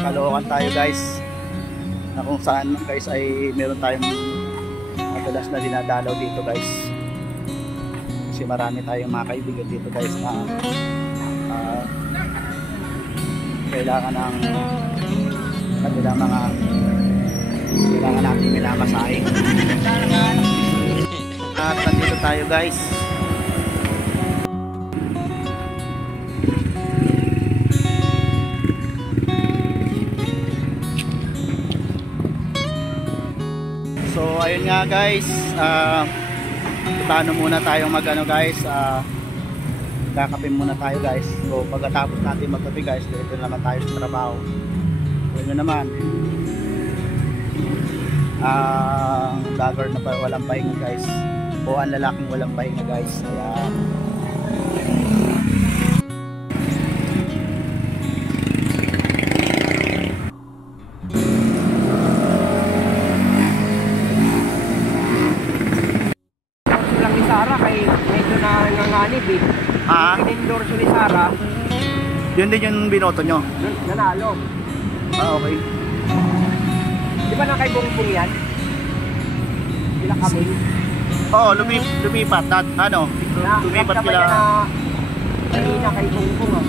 Caloocan tayo guys, na kung saan guys ay meron tayong madalas na dinadalaw dito guys, kasi marami tayong mga kaibigan dito guys na kailangan ng kanilang mga kailangan natin minamasahe. At nandito tayo guys. So ayun nga guys, paano muna tayong magano guys, kakapin muna tayo guys. So pagkatapos natin magkape guys, dito naman tayo sa trabaho. Ayun naman, ang vlogger na walang pahinga guys, o ang lalaking walang pahinga guys. Ayan. Lang ni Sarah kay medyo na nanganganib eh. In-endorse ni Sarah. Yun din yung binoto nyo? Nanalo. Okay. Di ba na kay Bongbong yan? Sila kami. Oo, lumipat. Lumipat sila. Kanina kay Bongbong ah.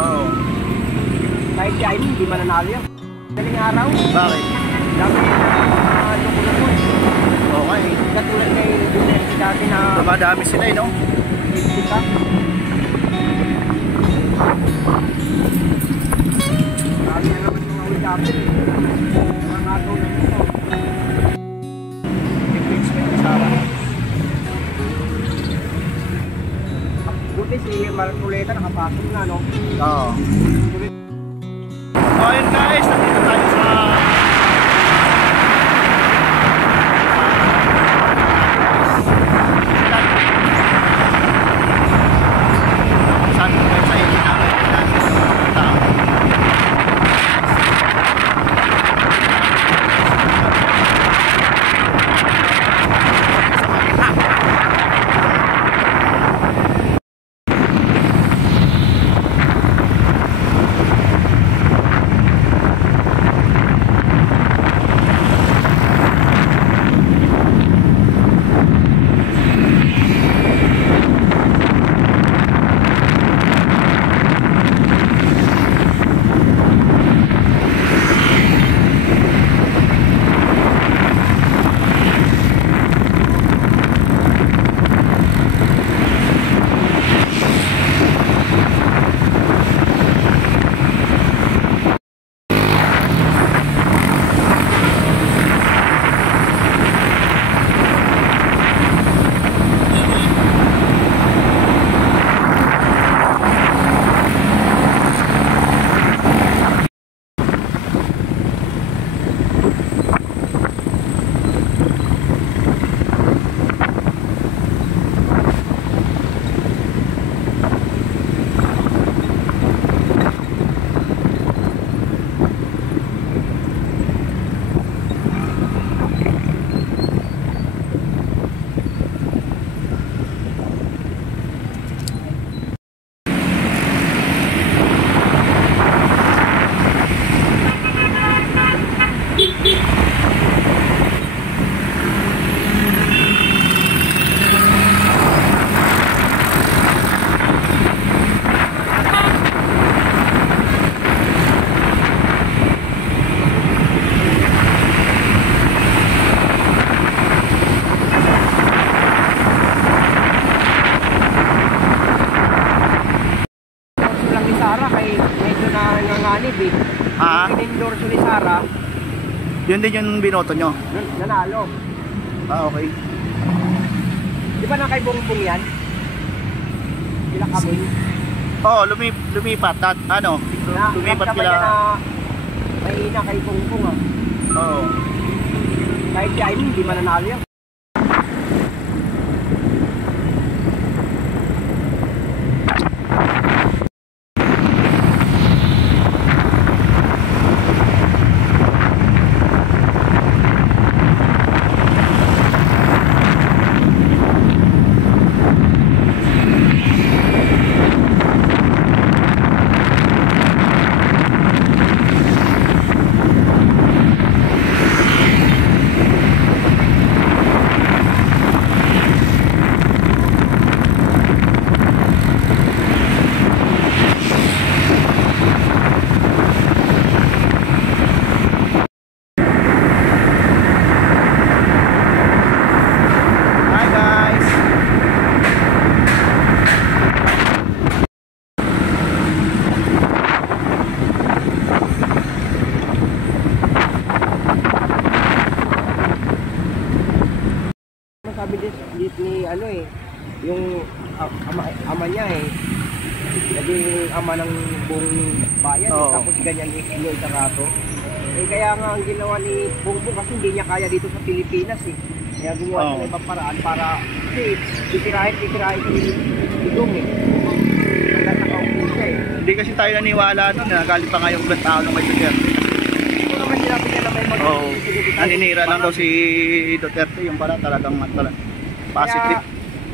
Oo. Kahit siya hindi mananalo yan. Daling araw. Bakit? Dami na loko-loko. Okay. Katulad kay Duterte dati na madami sila no? Kita. Marami na naman yung awit dati. Mga nagaw na nito. Impeachment ni Sarah. Buti si Marcoleta nakapasok na no? Oo. So ayun guys, nandito tayo sa in-endorse ni Sarah. Yun din yung binoto nyo? Nanalo. Okay. Di ba na kay Bongbong yan? Sila kami. Oo, lumipat. Lumipat sila. Mahina kay Bongbong ah. Oo. Kahit siya hindi mananalo yan. ano eh, yung ama niya eh, naging ama ng buong bayan. Oo. Tapos ganyan yung Tarato. Eh kaya nga ang ginawa ni Bongbong kasi hindi niya kaya dito sa Pilipinas eh. Kaya gumawa siya ng ibang paraan para kasi titirahin yung Digong eh. Hanggang nakaupo siya eh. Hindi kasi tayo naniwala doon, nagalit pa nga yung ibang tao ng may Duterte. Ito naman sinabi niya na may Oo, naninira lang daw si Duterte, yung pala talagang positive.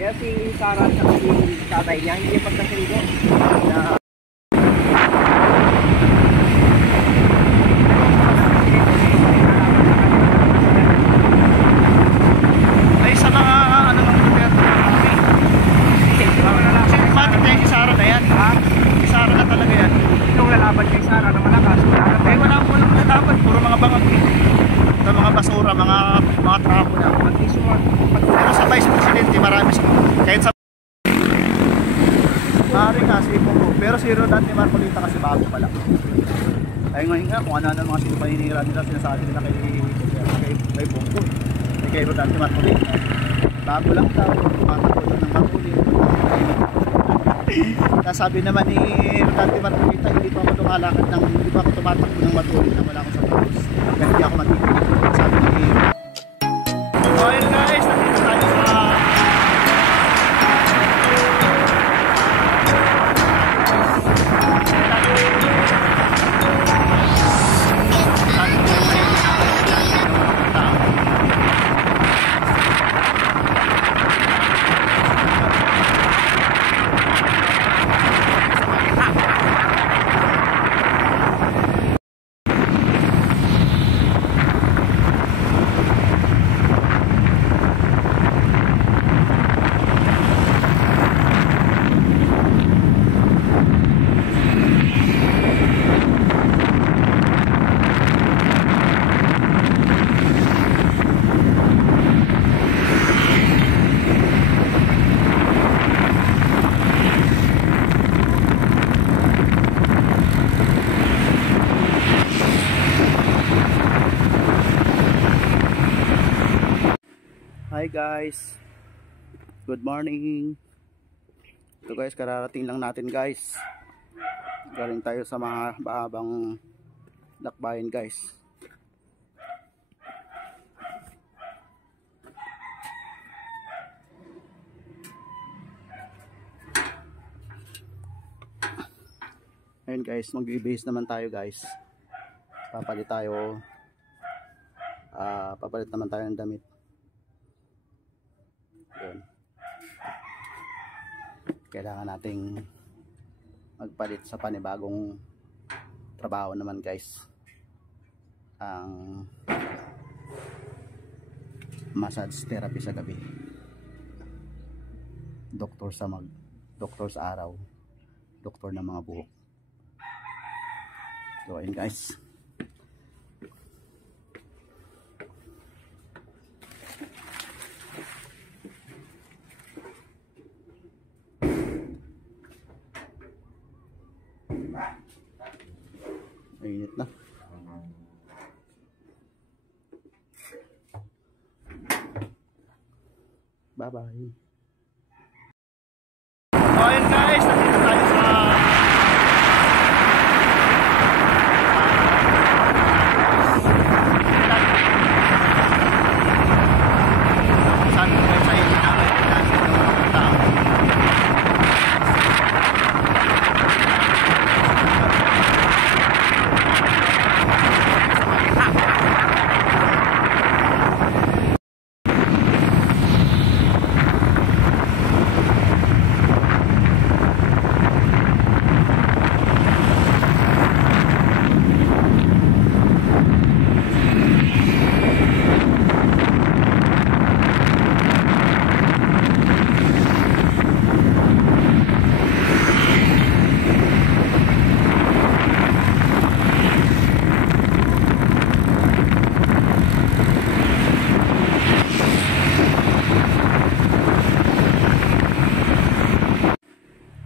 Kaya si Sara at si tatay niya, hindi niya pagkasundo. Ay, sa mga ano ng Duterte, sympathetic na yung Sara na yan. Ha? Si Sara na talaga yan. Yung lalaban kay Sara na malakas. Eh, walang lalaban, puro mga bangag eh. Ito mga basura, mga trapo na. Pero sa Vice Presidente, marami siya. Kahit sa maaari nga si Bongo. Pero si Rodante Marcolita kasi bago pa lang. Ay ngayon nga, kung ano mga paninira nila, sinasabi nila kay Bongo. Kay Rodante Marcolita. Bago lang daw, tumatakbo lang ng Marcolita. Sabi naman ni Rodante Marcolita, hindi pa ako lumalakad ng, hindi pa ako tumatakbo ng Marcolita, wala akong sa Pagos. Kaya hindi ako magtitigil. Sabi ni so ayun guys, nandito tayo sa Hi guys, good morning. Ito guys, kararating lang natin guys. Galing tayo sa mga mahabang lakbayin guys. Ayun guys, mag-base naman tayo guys. Papalit naman tayo ng damit. Yun. Kailangan nating magpalit sa panibagong trabaho naman guys, ang massage therapy sa gabi, doktor sa araw, doktor ng mga buhok. So ayun guys, mainit na. Bye bye. So ayun guys, nandito tayo sa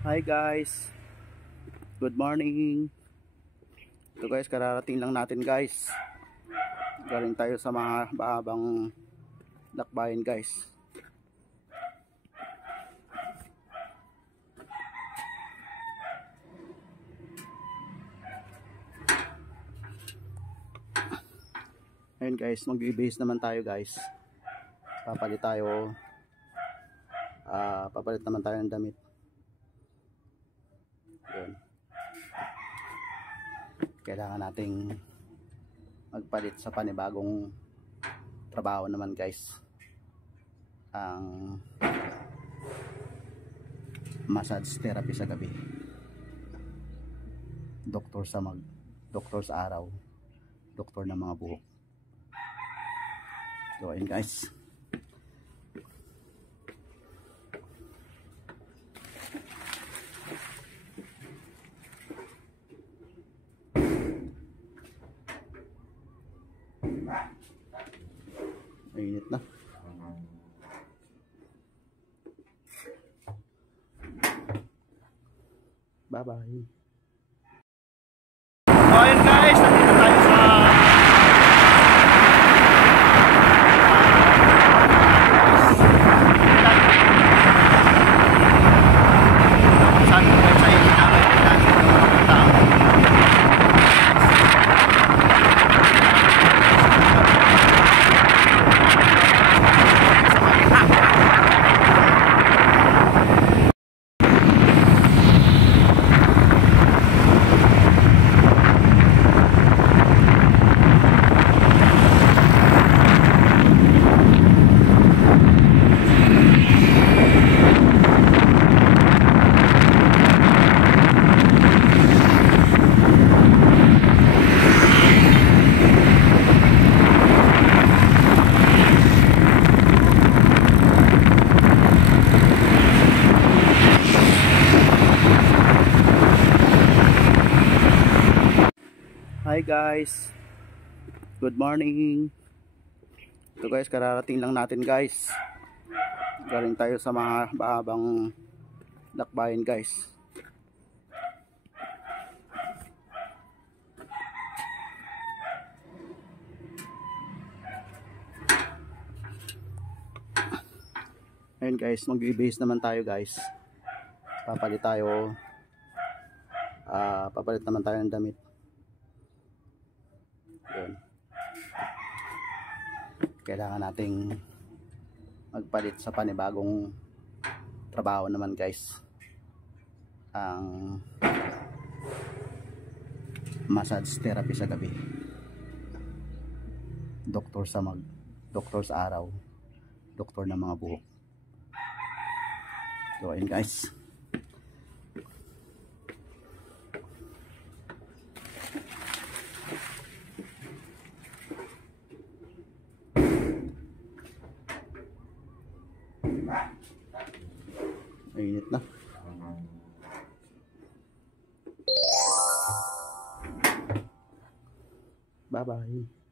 hi guys, good morning. Ito guys, kararating lang natin guys. Galing tayo sa mga mahabang lakbayin guys. Ayun guys, mag-base naman tayo guys. Papalit tayo. Papalit naman tayo ng damit. Ayun. Kailangan nating magpalit sa panibagong trabaho naman guys. Ang massage therapy sa gabi. Doktor sa araw. Doktor ng mga buhok. So ayun guys. Mainit na. Bye-bye. So ayun guys, nandito tayo sa saan ko sa inyo namin natin papunta. Hi guys, good morning. So guys, kararating lang natin guys. Galing tayo sa mga mahabang lakbayin guys. Ayun guys, mag-base naman tayo guys. Papalit tayo. Papalit naman tayo ng damit. Yun. Kailangan nating magpalit sa panibagong trabaho naman guys. Ang massage therapy sa gabi. Doktor sa araw. Doktor ng mga buhok. So ayun guys. Mainit na. Bye-bye.